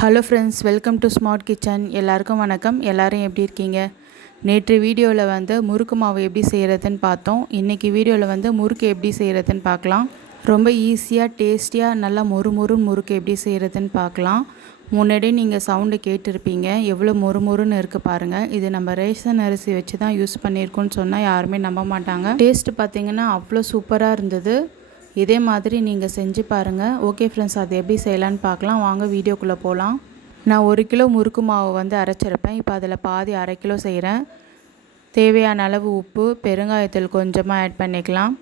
Hello friends welcome to smart kitchen எல்லாருக்கும் வணக்கம். எல்லோரும் எப்படி இருக்கீங்க? நேற்று வீடியோவில் வந்து முறுக்கு மாவு எப்படி செய்கிறதுன்னு பார்த்தோம். இன்றைக்கி வீடியோவில் வந்து முறுக்கு எப்படி செய்கிறதுன்னு பார்க்கலாம். ரொம்ப ஈஸியாக டேஸ்டியாக நல்லா மொறு முறுக்கு எப்படி செய்கிறதுன்னு பார்க்கலாம். முன்னாடியே நீங்கள் சவுண்டு கேட்டிருப்பீங்க. எவ்வளோ மொறு மொறுன்னு இருக்குது பாருங்கள் இது நம்ம ரேஷன் அரிசி வச்சு தான் யூஸ் பண்ணியிருக்கோன்னு சொன்னால் யாருமே நம்ப மாட்டாங்க. டேஸ்ட்டு பார்த்திங்கன்னா அவ்வளோ சூப்பராக இருந்தது. இதே மாதிரி நீங்கள் செஞ்சு பாருங்கள் ஓகே ஃப்ரெண்ட்ஸ் அது எப்படி செய்யலான்னு பார்க்கலாம். வாங்க வீடியோக்குள்ளே போகலாம் நான் ஒரு கிலோ முறுக்கு மாவு வந்து அரைச்சிருப்பேன். இப்போ அதில் பாதி அரை கிலோ செய்கிறேன் தேவையான அளவு உப்பு பெருங்காயத்தூள் கொஞ்சமாக ஆட் பண்ணிக்கலாம்.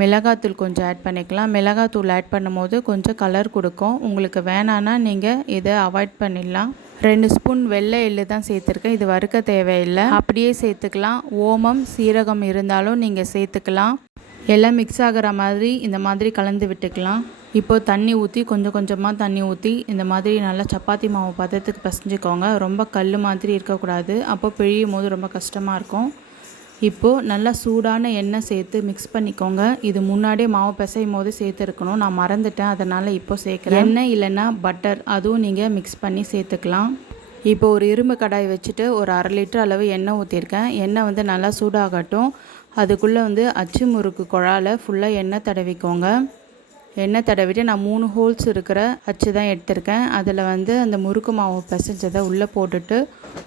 மிளகாத்தூள் கொஞ்சம் ஆட் பண்ணிக்கலாம். மிளகாத்தூள் ஆட் பண்ணும்போது கொஞ்சம் கலர் கொடுக்கும். உங்களுக்கு வேணான்னா நீங்கள் இதை அவாய்ட் பண்ணிடலாம். ரெண்டு ஸ்பூன் வெள்ளை எள்ளு தான் சேர்த்துருக்கேன். இது வறுக்க தேவையில்லை. அப்படியே சேர்த்துக்கலாம். ஓமம் சீரகம் இருந்தாலும் நீங்கள் சேர்த்துக்கலாம். எல்லாம் மிக்ஸ் ஆகிற மாதிரி இந்த மாதிரி கலந்து விட்டுக்கலாம். இப்போது தண்ணி ஊற்றி கொஞ்சம் கொஞ்சமாக தண்ணி ஊற்றி இந்த மாதிரி நல்லா சப்பாத்தி மாவு பதத்துக்கு பசஞ்சுக்கோங்க. ரொம்ப கல் மாதிரி இருக்கக்கூடாது. அப்போ பிழியும் போது ரொம்ப கஷ்டமாக இருக்கும். இப்போது நல்லா சூடான எண்ணெய் சேர்த்து மிக்ஸ் பண்ணிக்கோங்க. இது முன்னாடியே மாவு பிசையும் போது சேர்த்துருக்கணும் நான் மறந்துட்டேன். அதனால் இப்போ சேர்க்குறேன். எண்ணெய் இல்லைன்னா பட்டர் அதுவும் நீங்கள் மிக்ஸ் பண்ணி சேர்த்துக்கலாம். இப்போ ஒரு இரும்பு கடாய் வச்சுட்டு ஒரு அரை லிட்டர் அளவு எண்ணெய் ஊற்றிருக்கேன் எண்ணெய் வந்து நல்லா சூடாகட்டும். அதுக்குள்ளே வந்து அச்சு முறுக்கு குழால ஃபுல்லாக எண்ணெய் தடவிக்கோங்க. எண்ணெய் தடவிட்டு நான் மூணு ஹோல்ஸ் இருக்கிற அச்சு தான் எடுத்திருக்கேன். அதில் வந்து அந்த முறுக்கு மாவு பிசைஞ்சதை உள்ளே போட்டுட்டு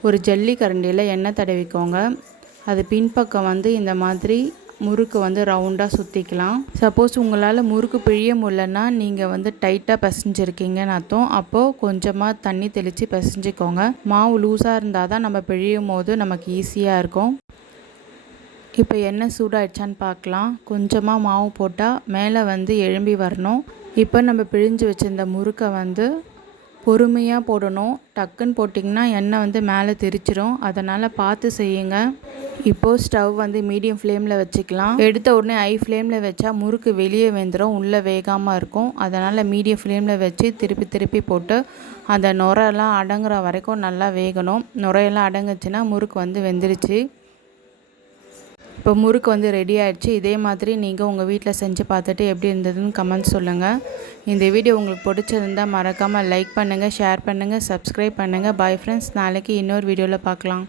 ஒரு ஜல்லி கரண்டியில் எண்ணெய் தடவிக்கோங்க. அது பின்பக்கம் வந்து இந்த மாதிரி முறுக்கு வந்து ரவுண்டாக சுற்றிக்கலாம் சப்போஸ் உங்களால் முறுக்கு பிழிய முடியலன்னா நீங்கள் வந்து டைட்டாக பிசைஞ்சிருக்கீங்கன்னு அர்த்தம். அப்போது கொஞ்சமாக தண்ணி தெளித்து பிசைஞ்சிக்கோங்க. மாவு லூஸாக இருந்தால் தான் நம்ம பிழியும் போது நமக்கு ஈஸியாக இருக்கும். இப்போ எண்ணெய் சூடாயிடுச்சான்னு பார்க்கலாம். கொஞ்சமாக மாவு போட்டால் மேலே வந்து எழும்பி வரணும். இப்போ நம்ம பிழிஞ்சு வச்சுருந்த முறுக்கை வந்து பொறுமையாக போடணும். டக்குன்னு போட்டிங்கன்னா எண்ணெய் வந்து மேலே தெரிச்சிடும் அதனால் பார்த்து செய்யுங்க. இப்போது ஸ்டவ் வந்து மீடியம் ஃப்ளேமில் வச்சுக்கலாம். எடுத்த உடனே ஹை ஃப்ளேமில் வச்சா முறுக்கு வெளியே வெந்துடும் உள்ளே வேகாமல் இருக்கும். அதனால் மீடியம் ஃப்ளேமில் வச்சு திருப்பி திருப்பி போட்டு அந்த நுரெல்லாம் அடங்குற வரைக்கும் நல்லா வேகணும். நுரையெல்லாம் அடங்குச்சுன்னா முறுக்கு வந்து வெந்துருச்சு. இப்போ முறுக்கு வந்து ரெடி ஆகிடுச்சு இதே மாதிரி நீங்கள் உங்கள் வீட்டில் செஞ்சு பார்த்துட்டு எப்படி இருந்ததுன்னு கமெண்ட் சொல்லுங்கள் இந்த வீடியோ உங்களுக்கு பிடிச்சிருந்தால் மறக்காமல் லைக் பண்ணுங்கள் ஷேர் பண்ணுங்கள் சப்ஸ்கிரைப் பண்ணுங்கள் பாய் ஃப்ரெண்ட்ஸ் நாளைக்கு இன்னொரு வீடியோவில் பார்க்கலாம்.